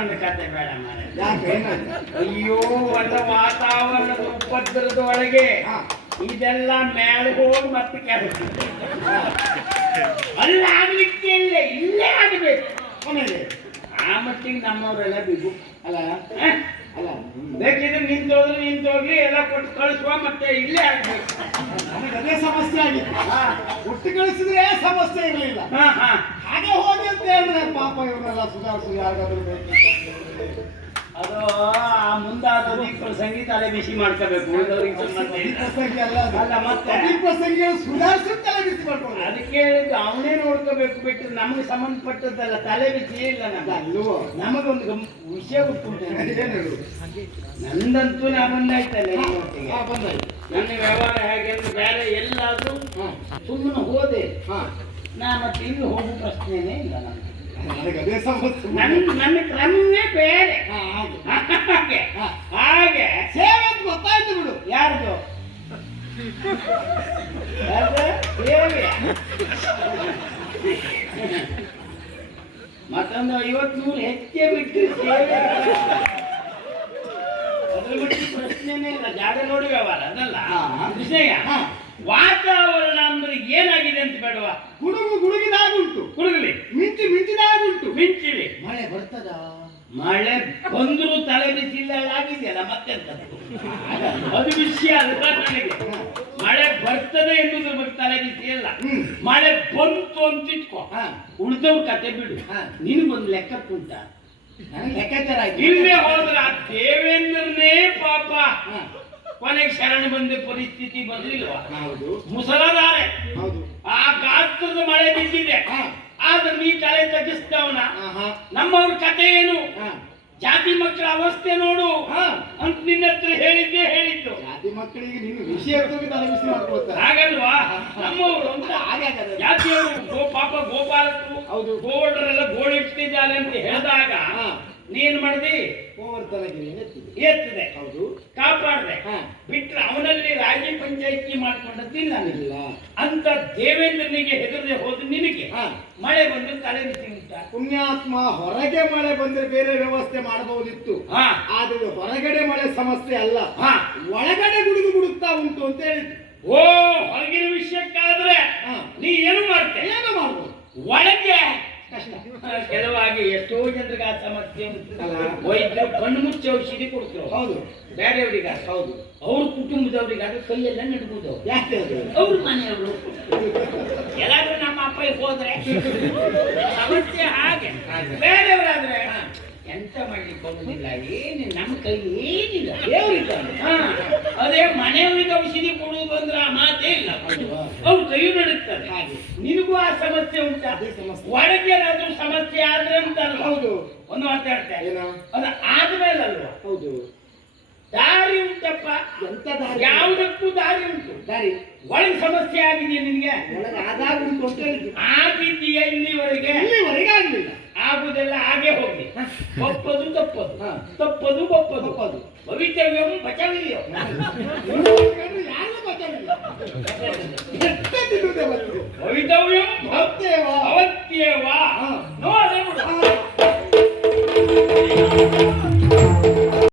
ಒಂದು ಕತೆ ಬೇಡ ಮಾರೆ. ಯಾಕೆ ಅಯ್ಯೋ ಒಂದು ವಾತಾವರಣದ ಉಪದ್ರದ ಒಳಗೆ ಇದೆಲ್ಲ ಮೇಲ್ಗೋಗಿ ಮತ್ತೆ ಕೆಲಸ ಅಲ್ಲ ಆಗ್ಲಿಕ್ಕೆ ಇಲ್ಲೇ ಆಗಬೇಕು ಕೊನೆಗೆ ಆ ಮಟ್ಟಿಗೆ ನಮ್ಮವರೆಲ್ಲ ಬಿಗು ಅಲ್ಲ ಅಲ್ಲ ಬೇಕಿದ್ರೆ ನಿಂತೋಗ್ಲಿ ಎಲ್ಲ ಕೊಟ್ಟು ಕಳಿಸುವ ಮತ್ತೆ ಇಲ್ಲೇ ಆಗ್ಬೇಕು. ನನಗೆ ಅದೇ ಸಮಸ್ಯೆ ಆಗಿತ್ತು. ಒಟ್ಟು ಕಳಿಸಿದ್ರೆ ಸಮಸ್ಯೆ ಇರಲಿಲ್ಲ. ಹಾಗೆ ಹೋಗಿ ಅಂತ ಹೇಳಿದ್ರೆ ಪಾಪ ಇವರೆಲ್ಲ ಸುಧಾರಿಸು ಯಾರಿಗಾದ್ರೂ ಬೇಕು. ಅದು ಆ ಮುಂದಾದ ಪ್ರಸಂಗಿ ತಲೆ ಬಿಸಿ ಮಾಡ್ಕೋಬೇಕು. ಪ್ರಸಂಗಿ ಅಲ್ಲ ಅಲ್ಲ ಮತ್ತೆ ಪ್ರಸಂಗಿ ಸುಧಾರಿಸಿ ತಲೆ ಬಿಸಿ ಮಾಡ್ಕೊಂಡು ಅದಕ್ಕೆ ಅವನೇ ನೋಡ್ಕೋಬೇಕು ಬಿಟ್ಟು ನಮಗೆ ಸಂಬಂಧಪಟ್ಟದ್ದಲ್ಲ. ತಲೆ ಬಿಸಿ ಇಲ್ಲ ನಮ್ಗೆ ಅಲ್ವೋ ನಮಗೊಂದು ವಿಷಯ ಗೊತ್ತುಂಟು. ನಂದಂತೂ ನಾ ಬಂದಾಯ್ತಲ್ಲ ಬಂದಾಯ್ತು. ನನ್ನ ವ್ಯವಹಾರ ಹೇಗೆ ಅಂದ್ರೆ ಬೇರೆ ಎಲ್ಲಾದ್ರೂ ಸುಮ್ಮನೆ ಹೋದೆ ನಾ ಮತ್ತೆ ಇಲ್ಲಿ ಹೋಗೋ ಪ್ರಶ್ನೆನೇ ಇಲ್ಲ ನನಗೆ. ನನಗೆ ಅದೇ ಸಮಸ್ಯೆ. ನನ್ನ ಕ್ರಮವೇ ಬೇರೆ. ಹಾಗೆ ಸೇವೆ ಅಂತ ಗೊತ್ತಾಯ್ತು ಬಿಡು. ಯಾರ್ದು ಸೇವೆ ಮತ್ತೊಂದು 50-100 ಹೆಚ್ಚೆ ಬಿಟ್ಟು ಸೇವೆ ಅದ್ರ ಬಿಟ್ಟು ಪ್ರಶ್ನೆನೇ ಇಲ್ಲ. ಜಾಗ ನೋಡಿ ವ್ಯವಹಾರ ಅದಲ್ಲ ವಿಷಯ. ವಾತಾವರಣ ಅಂದ್ರೆ ಏನಾಗಿದೆ ಅಂತ ಬೇಡವಾ? ಗುಡುಗಿದಾಗುಂಟು, ಕುಡುಗಲಿ ಮಿಂಚಿದಾಗುಂಟು, ಮಿಂಚಿಲಿ ಮಳೆ ಬರ್ತದ. ಮಳೆ ಬಂದ್ರು ತಲೆ ಬಿಸಿಲ್ಲ ಆಗಿದೆಯಲ್ಲ ಮತ್ತೆಂತದ್ದು ಅದು ವಿಷಯ ಅಲ್ಲ. ನನಗೆ ಮಳೆ ಬರ್ತದೆ ಎನ್ನುವುದ್ರ ಬಗ್ಗೆ ತಲೆ ಬಿಸಿ ಇಲ್ಲ. ಮಳೆ ಬಂತು ಅಂತ ಇಟ್ಕೋ, ಉಳಿದವ್ರ ಕತೆ ಬಿಡು. ನಿನಗೊಂದು ಲೆಕ್ಕಕ್ಕುಂಟ ಲೆಕ್ಕಾಚಾರ ಆಯ್ತು. ಇಲ್ಲೇ ಹೋದ್ರೆ ಆ ದೇವೇಂದ್ರನೇ ಪಾಪ ಕೊನೆಗೆ ಶರಣ ಬಂದ ಪರಿಸ್ಥಿತಿ ಬಂದಿಲ್ವಾ? ಮುಸಲಧಾರೆ ಆ ಗಾತ್ರದ ಮಳೆ ಬಿದ್ದಿದೆ. ಆದ್ರೆ ನೀ ತಲೆ ತಗ್ಗಿಸ್ತವನ ನಮ್ಮವ್ರ ಕತೆ ಏನು? ಜಾತಿ ಮಕ್ಕಳ ಅವಸ್ಥೆ ನೋಡು ಅಂತ ನಿನ್ನ ಹತ್ರ ಹೇಳಿದ್ದು. ಜಾತಿ ಮಕ್ಕಳಿಗೆ ನಿನ್ನ ವಿಷಯ ತಲೆ ಬಿಸಿ ಮಾಡ್ಕೊಳ್ತಾರೆ ಹಾಗಲ್ವಾ? ನಮ್ಮವರು ಅಂತ ಜಾತಿಯವರು ಪಾಪ ಗೋಪಾಲಕರು ಗೋವಳರೆಲ್ಲ ಗೋಳಿಟ್ಟಿದ್ದಾರೆ ಅಂತ ಹೇಳಿದಾಗ ನೀನ್ ಮಾಡಿದಿ ಎತ್ತದೆ ಕಾಪಾಡ್ದೆ ಬಿಟ್ರೆ ಅವನಲ್ಲಿ ರಾಜ್ಯ ಪಂಚಾಯತಿ ಮಾಡ್ಕೊಂಡದ್ದಿಲ್ಲ ನನಗಿಲ್ಲ ಅಂತ ದೇವೇಂದ್ರನಿಗೆ ಹೆದರದೆ ಹೋದ ನಿನಗೆ ಮಳೆ ಬಂದ್ರೆ ತಲೆ ಬಿಸಿ ಉಂಟ. ಪುಣ್ಯಾತ್ಮ ಹೊರಗೆ ಮಳೆ ಬಂದ್ರೆ ಬೇರೆ ವ್ಯವಸ್ಥೆ ಮಾಡಬಹುದಿತ್ತು. ಆದ್ರೆ ಹೊರಗಡೆ ಮಳೆ ಸಮಸ್ಯೆ ಅಲ್ಲ, ಒಳಗಡೆ ಗುಡುಗುತ್ತಾ ಉಂಟು ಅಂತ ಹೇಳಿದ್ರು. ಓ ಹೊರಗಿನ ವಿಷಯಕ್ಕಾದ್ರೆ ನೀ ಏನು ಮಾಡ್ತೆ? ಏನು ಮಾಡ್ಬೋದು? ಒಳಗೆ ಕಷ್ಟ. ಕೆಲವಾಗಿ ಎಷ್ಟೋ ಜನರಿಗೆ ಆ ಸಮಸ್ಯೆ ವೈದ್ಯರು ಕಣ್ಣು ಮುಚ್ಚಿ ಔಷಧಿ ಕೊಡ್ತಾರೆ. ಹೌದು, ಬೇರೆಯವ್ರಿಗ ಹೌದು, ಅವ್ರ ಕುಟುಂಬದವ್ರಿಗಾದ್ರೆ ಕೈಯೆಲ್ಲ ನಡ್ಬೋದು. ಯಾಕೆ ಅವ್ರ ಮನೆಯವರು ಎಲ್ಲಾದ್ರೂ ನಮ್ಮ ಅಪ್ಪ ಹೋದ್ರೆ ಸಮಸ್ಯೆ ಹಾಗೆ. ಬೇರೆಯವರಾದ್ರೆ ಎಂತ ಮಾಡ್ಲಿಕ್ಕೆ ಹೋಗುದಿಲ್ಲ, ಏನು ನಮ್ಮ ಕೈ ಏನಿಲ್ಲ. ದೇವರಿದ್ದಾನೆ. ಅದೇ ಮನೆಯವರಿಗೆ ಔಷಧಿ ಕೊಡುವುದು ಅಂದ್ರೆ ಆ ಮಾತೇ ಇಲ್ಲ. ಅವ್ರು ಕೈ ನಡುತ್ತಾರೆ. ಹಾಗೆ ನಿನಗೂ ಆ ಸಮಸ್ಯೆ ಉಂಟ. ಒಳಗೆ ಏನಾದ್ರೂ ಸಮಸ್ಯೆ ಆದ್ರೆ ಅಂತ ಹೌದು ಒಂದು ಮಾತಾಡ್ತಾರೆ. ಅದು ಆದ್ಮೇಲೆ ಅಲ್ವಾ? ಹೌದು, ದಾರಿ ಉಂಟಪ್ಪ. ಎಂತ ದಾರಿ? ಯಾವುದಕ್ಕೂ ದಾರಿ ಉಂಟು. ದಾರಿ ಒಳಗೆ ಸಮಸ್ಯೆ ಆಗಿದೆಯಾ ನಿನ್ಗೆ? ಆದಾಗ ಉಂಟು ಅಂತ ಹೇಳಿದ್ರು. ಆಗಿದೆಯಾ ಇಲ್ಲಿವರೆಗೆ? ಆಗಲಿಲ್ಲ. ಆಗುದೆಲ್ಲ ಹಾಗೆ ಹೋಗಿ ಒಪ್ಪದು ತಪ್ಪದು, ತಪ್ಪದು ಒಪ್ಪದು, ಭವಿತವ್ಯಂ ಬಚಾವಿದೆಯೋ ಭವಿತವ್ಯಂ